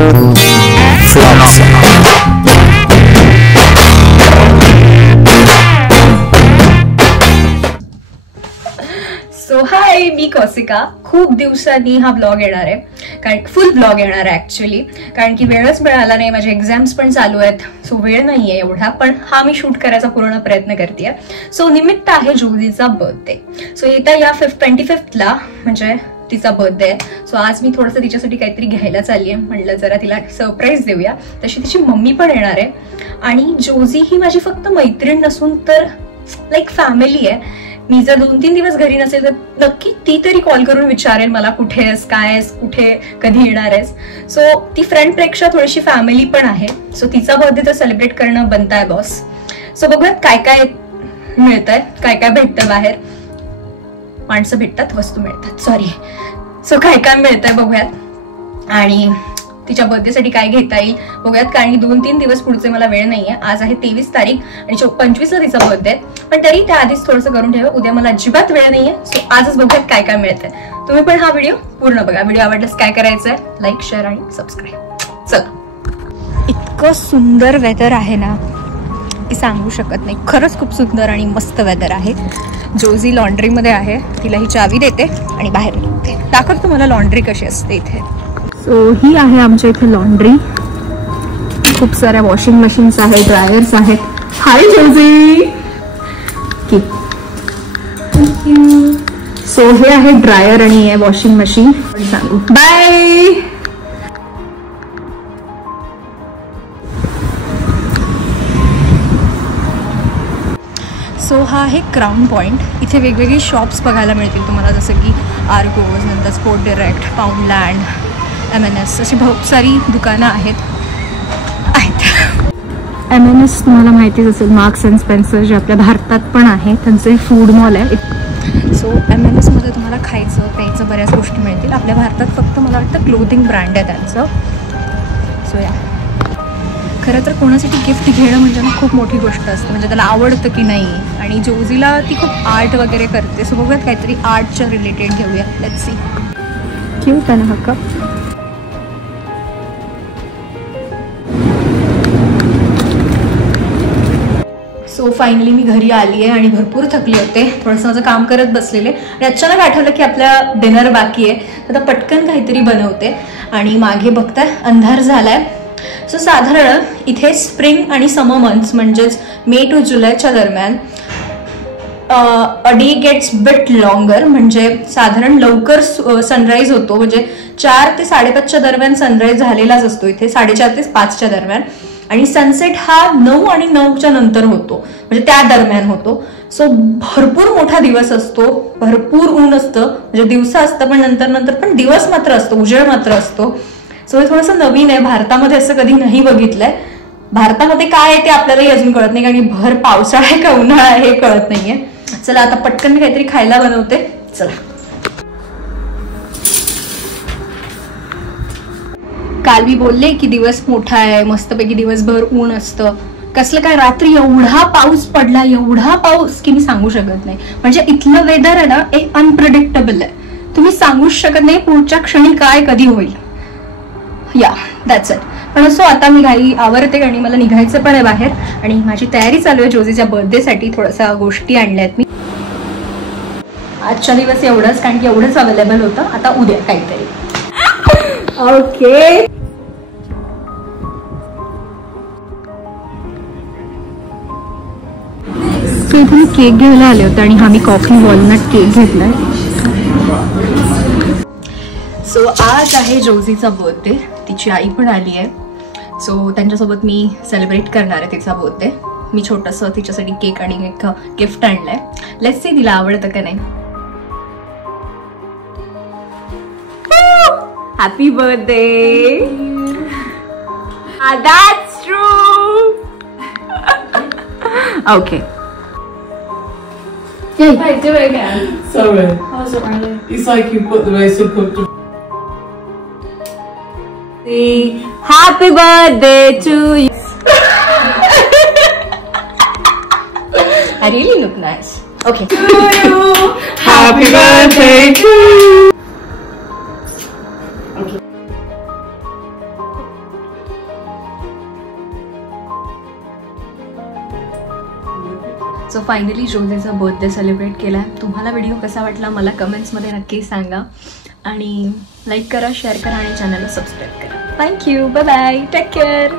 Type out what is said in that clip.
So हाय, मी कौशिका. खूप दिवसांनी हा ब्लॉग येणार आहे, कारण फुल ब्लॉग येणार आहे ऍक्च्युली, कारण की वेळच मिळाला नाही. माझे एक्झाम्स पण चालू आहेत, सो वेळ नाहीये एवढा, पण हा मी शूट करायचा पूर्ण प्रयत्न करतेय. सो निमित्त आहे जोजीचा बर्थडे. सो येत्या या 25ला म्हणजे तिचा बर्थडे आहे. सो आज मी थोडंसं तिच्यासाठी काहीतरी घ्यायला चालली आहे. म्हटलं जरा तिला सरप्राईज देऊया. तशी तिची मम्मी पण येणार आहे, आणि जोजी ही माझी फक्त मैत्रीण नसून तर लाईक फॅमिली आहे. मी जर 2-3 दिवस घरी नसेल तर नक्की ती तरी कॉल करून विचारेल मला कुठे आहेस, काय आहेस, कुठे कधी येणार आहेस. सो ती फ्रेंडपेक्षा थोडीशी फॅमिली पण आहे. सो तिचा बर्थडे तर सेलिब्रेट करणं बनताय बॉस. सो बघूयात काय काय मिळतंय, काय काय भेटतं बाहेर. माणसं भेटतात, वस्तू मिळतात, सॉरी. सो काय काय मिळतंय बघूयात, आणि तिच्या बर्थडेसाठी काय घेता येईल बघूयात. कारण की 2-3 दिवस पुढचे मला वेळ नाहीये. आज आहे 23 तारीख आणि 25ला तिचा बर्थडे, पण तरी त्या आधीच थोडंसं करून ठेवा. उद्या मला अजिबात वेळ नाहीये. सो आजच बघूयात काय काय मिळतंय. तुम्ही पण हा व्हिडिओ पूर्ण बघा. व्हिडिओ आवडल्यास काय करायचंय, लाईक, शेअर आणि सबस्क्राईब. चला. इतकं सुंदर वेदर आहे ना की सांगू शकत नाही. खरंच खूप सुंदर आणि मस्त वेदर आहे. जोजी लॉन्ड्रीमध्ये आहे, तिला ही चावी देते आणि बाहेर निघते. दाखवते तुम्हाला लॉन्ड्री कशी असते इथे. सो ही आहे आमच्या इथे लॉन्ड्री. खूप साऱ्या वॉशिंग मशीन्स आहेत, ड्रायर्स आहेत. हाय जोजी. थँक्यू. सो हे आहे ड्रायर आणि हे वॉशिंग मशीन. सांगू बाय. सो हा आहे क्राऊन पॉईंट. इथे वेगवेगळे शॉप्स बघायला मिळतील तुम्हाला, जसं की आर्गोज, नंतर स्पोर्ट डायरेक्ट, पाऊंडलँड, M&S, अशी खूप सारी दुकानं आहेत. M&S तुम्हाला माहितीच असेल, मार्क्स अँड स्पेन्सर जे आपल्या भारतात पण आहे, त्यांचं फूड मॉल आहे. सो M&S मध्ये तुम्हाला खायचं प्यायचं बऱ्याच गोष्टी मिळतील. आपल्या भारतात फक्त मला वाटतं क्लोथिंग ब्रँड आहे त्यांचं. सो या खरं तर कोणासाठी गिफ्ट घेणं म्हणजे ना खूप मोठी गोष्ट असते, म्हणजे त्याला आवडतं की नाही. आणि जोजीला ती खूप आर्ट वगैरे करते. सो बघूयात काहीतरी आर्टच्या रिलेटेड घेऊया. Let's see. क्यूट आहे ना हा कप. सो फायनली मी घरी आली आहे आणि भरपूर थकले होते. थोडंसं माझं काम करत बसलेले आणि अचानक आठवलं की आपल्या डिनर बाकी आहे. आता पटकन काहीतरी बनवते. आणि मागे बघताय अंधार झालाय. सो साधारण इथे स्प्रिंग आणि समर मंथ्स म्हणजेच मे टू जुलैच्या दरम्यान a day gets bit longer, म्हणजे साधारण लवकर सनराईज होतो. म्हणजे 4 ते 5:30च्या दरम्यान सनराईज झालेलाच असतो इथे, 4:30 ते 5च्या दरम्यान. आणि सनसेट हा 9 आणि 9च्या नंतर होतो, म्हणजे त्या दरम्यान होतो. सो भरपूर मोठा दिवस असतो, भरपूर ऊन असतं, म्हणजे दिवसा असतं पण नंतर पण दिवस मात्र असतो, उजेड मात्र असतो. सो हे थोडंसं नवीन आहे. भारतामध्ये असं कधी नाही बघितलंय. भारतामध्ये काय आहे ते आपल्यालाही अजून कळत नाही, कारण की भर पावसाळा आहे का उन्हाळा आहे हे कळत नाहीये. चला आता पटकन मी काहीतरी खायला बनवते. चला. काल मी बोलले की दिवस मोठा आहे, मस्तपैकी दिवसभर ऊन असतं. कसलं काय रात्री एवढा पाऊस पडला, एवढा पाऊस की मी सांगू शकत नाही. म्हणजे इथलं वेदर आहे ना एक अनप्रिडिक्टेबल आहे. तुम्ही सांगूच शकत नाही पुढच्या क्षणी काय कधी होईल. या दॅट्स इट. पण असो आता मी घाई आवरते आणि मला निघायचं पण आहे बाहेर, आणि माझी तयारी चालू आहे जोजीच्या बर्थडेसाठी. थोड्याशा गोष्टी आणल्या आहेत मी. आजच्या दिवस एवढंच, कारण की एवढंच अवेलेबल होतं. आता उद्या काहीतरी. ओके. सो इथे मी केक घ्यायला आले होते आणि हा मी कॉफी वॉलनट केक घेतलाय. सो आज आहे जोजीचा बर्थडे. तिची आई पण आली आहे. सो त्यांच्यासोबत मी सेलिब्रेट करणार आहे तिचा बर्थडे. मी छोटंसं तिच्यासाठी केक आणि एक गिफ्ट आणलंय. लेट्स सी तिला आवडतं का नाही. Happy birthday. That's true. Okay. Yeah. Wait, do it again. Sorry. Oh, sorry. It's like you put the most uncomfortable. Happy birthday to you. I really look nice. Okay. To you. Happy birthday to you. So finally जोजेचा birthday celebrate केला आहे. तुम्हाला video कसा वाटला मला कमेंट्समध्ये नक्की सांगा आणि लाईक करा, शेअर करा आणि चॅनलला सबस्क्राईब करा. Thank you, bye bye, take care.